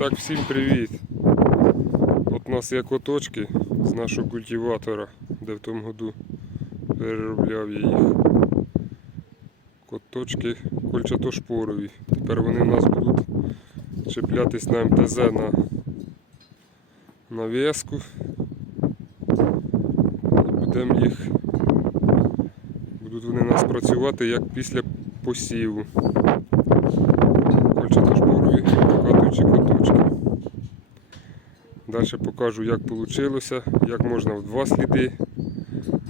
Так, всім привіт! От у нас є коточки з нашого культиватора, де в тому году переробляв я їх. Коточки кольчатошпорові. Тепер вони у нас будуть чіплятись на МТЗ на нав'язку. І будемо їх. Будуть вони у нас працювати як після посіву. Кольчатошпорові, катуючі коточки. Далі покажу, як вийшло, як можна в два сліди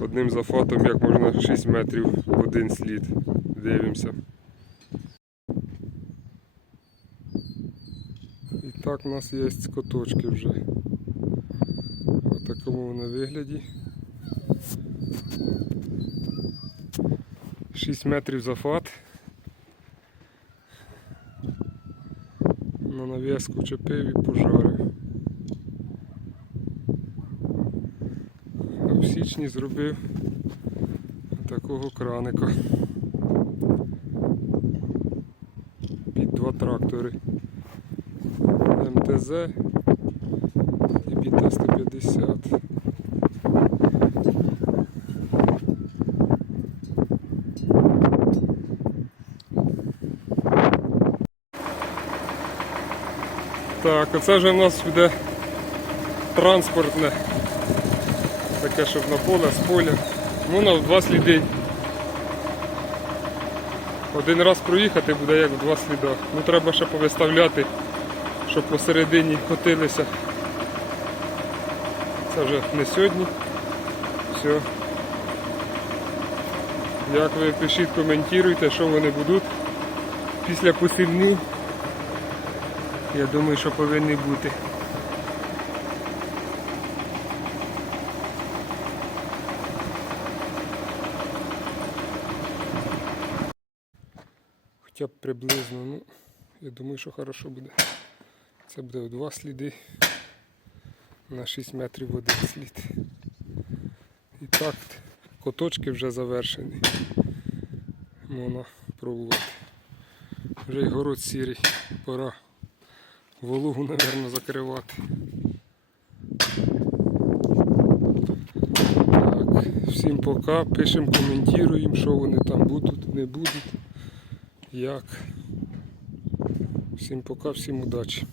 одним зафатом, як можна 6 метрів в один слід. Дивимося. І так у нас є коточки вже. В такому вони вигляді. 6 метрів зафат. На нав'язку чепив і пожарив. А в січні зробив такого краника. Під два трактори. МТЗ і під Т-150. Так, оце вже в нас буде транспортне. Таке, щоб на поле, з поля. Можна в два сліди. Один раз проїхати буде як в два сліда. Ну треба ще повиставляти, щоб посередині котилися. Це вже не сьогодні. Все. Як ви пишіть, коментуйте, що вони будуть після посівні. Я думаю, що повинні бути. Хоча б приблизно, ну, я думаю, що хорошо буде. Це буде два сліди на 6 метрів один слід. І так, коточки вже завершені. Можна пробувати. Вже й город сірий, пора вологу, мабуть, закривати. Так, всім пока. Пишемо, коментуємо, що вони там будуть, не будуть, як. Всім пока, всім удачі.